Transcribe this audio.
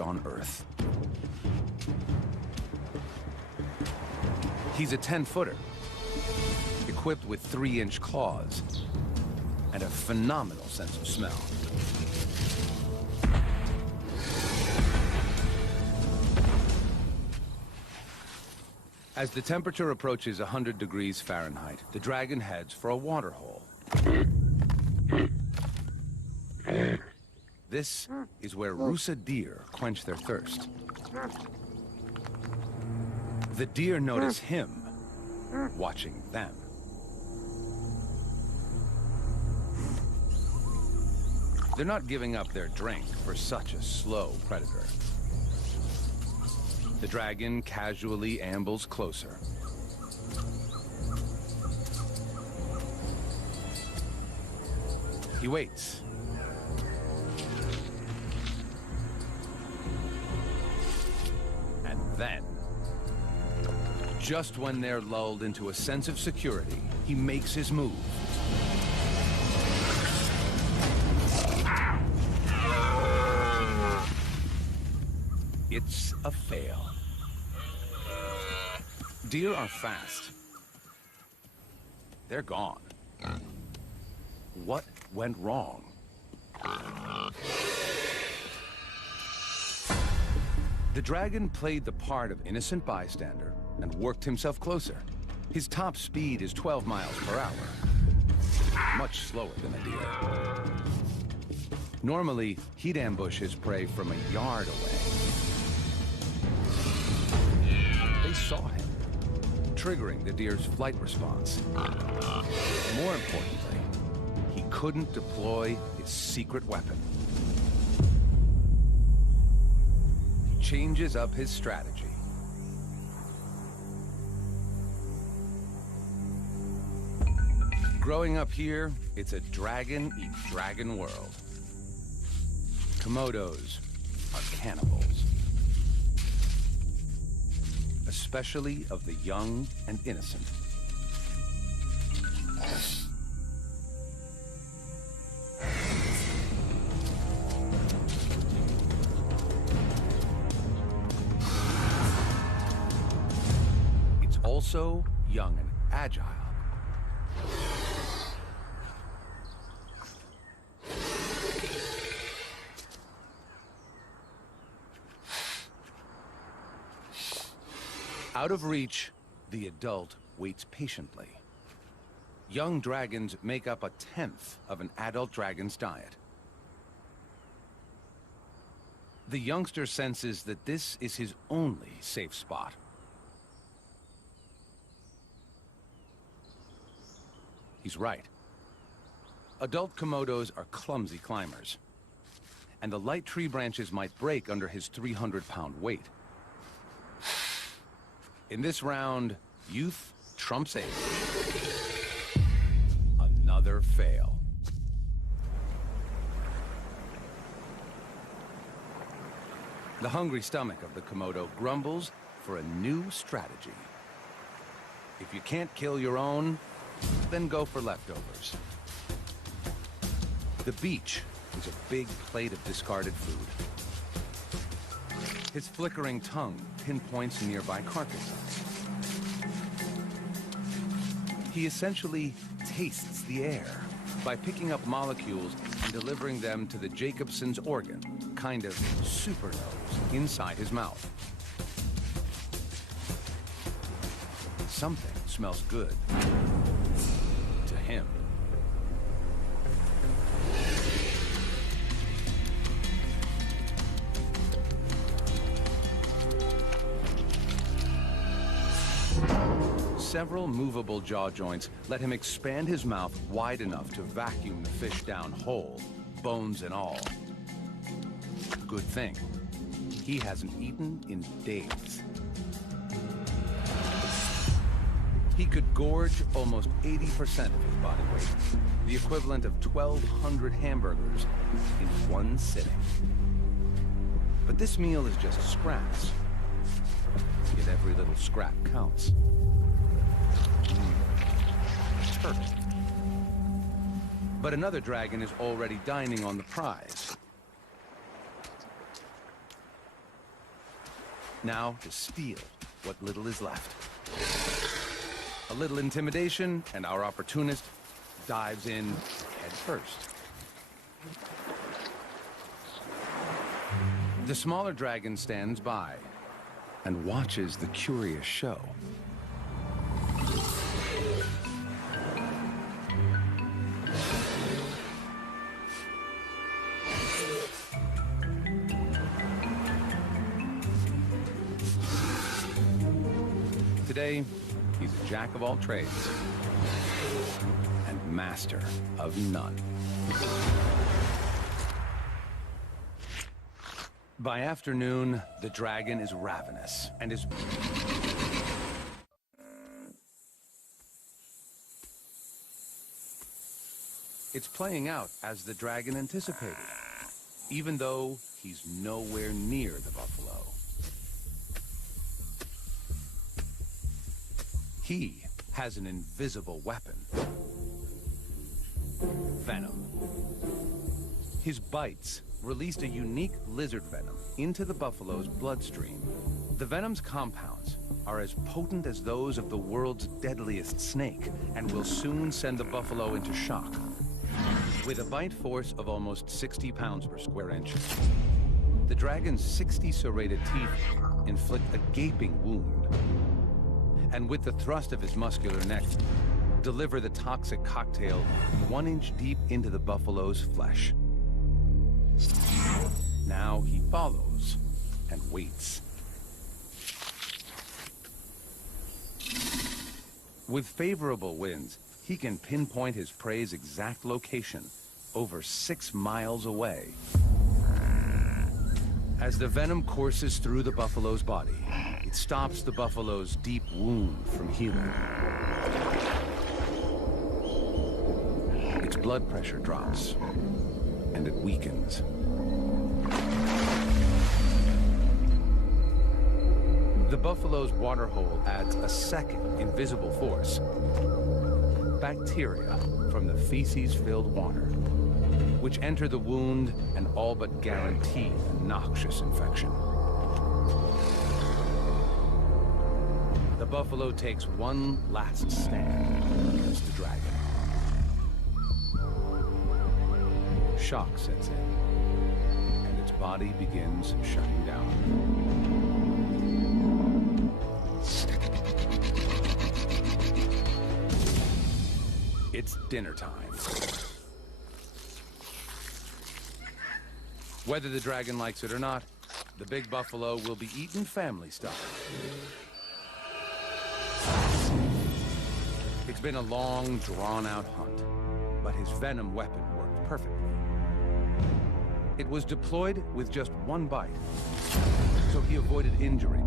on Earth. He's a 10-footer, equipped with 3-inch claws and a phenomenal sense of smell. As the temperature approaches 100 degrees Fahrenheit, the dragon heads for a waterhole. This is where Rusa deer quench their thirst. The deer notice him watching them. They're not giving up their drink for such a slow predator. The dragon casually ambles closer. He waits. And then, just when they're lulled into a sense of security, he makes his move. It's a fail. Deer are fast. They're gone. What went wrong? The dragon played the part of innocent bystander and worked himself closer. His top speed is 12 miles per hour, much slower than a deer. Normally, he'd ambush his prey from a yard away. They saw him, triggering the deer's flight response. More importantly, he couldn't deploy his secret weapon. He changes up his strategy. Growing up here, it's a dragon-eat-dragon world. Komodos are cannibals, especially of the young and innocent. It's also young and agile. Out of reach, the adult waits patiently. Young dragons make up 1/10 of an adult dragon's diet. The youngster senses that this is his only safe spot. He's right. Adult Komodos are clumsy climbers, and the light tree branches might break under his 300-pound weight. In this round, youth trumps age. Another fail. The hungry stomach of the Komodo grumbles for a new strategy. If you can't kill your own, then go for leftovers. The beach is a big plate of discarded food. His flickering tongue pinpoints nearby carcasses. He essentially tastes the air by picking up molecules and delivering them to the Jacobson's organ, kind of supernose, inside his mouth. Something smells good to him. Several movable jaw joints let him expand his mouth wide enough to vacuum the fish down whole, bones and all. Good thing. He hasn't eaten in days. He could gorge almost 80% of his body weight, the equivalent of 1,200 hamburgers in one sitting. But this meal is just scraps. Yet every little scrap counts. Perfect. But another dragon is already dining on the prize. now to steal what little is left. A little intimidation, and our opportunist dives in head first. The smaller dragon stands by and watches the curious show. Today, he's a jack of all trades and master of none. By afternoon, the dragon is ravenous and is... It's playing out as the dragon anticipated, even though he's nowhere near the buffalo. He has an invisible weapon. Venom. His bites released a unique lizard venom into the buffalo's bloodstream. The venom's compounds are as potent as those of the world's deadliest snake and will soon send the buffalo into shock. With a bite force of almost 60 pounds per square inch, the dragon's 60 serrated teeth inflict a gaping wound. And with the thrust of his muscular neck, deliver the toxic cocktail 1 inch deep into the buffalo's flesh. Now he follows and waits. With favorable winds, he can pinpoint his prey's exact location over 6 miles away. As the venom courses through the buffalo's body, it stops the buffalo's deep wound from healing. Its blood pressure drops, and it weakens. The buffalo's water hole adds a second invisible force. Bacteria from the feces-filled water, which enter the wound and all but guarantee a noxious infection. The buffalo takes one last stand against the dragon. Shock sets in, and its body begins shutting down. It's dinner time. Whether the dragon likes it or not, the big buffalo will be eaten family style. It's been a long, drawn-out hunt, but his venom weapon worked perfectly. It was deployed with just one bite, so he avoided injury.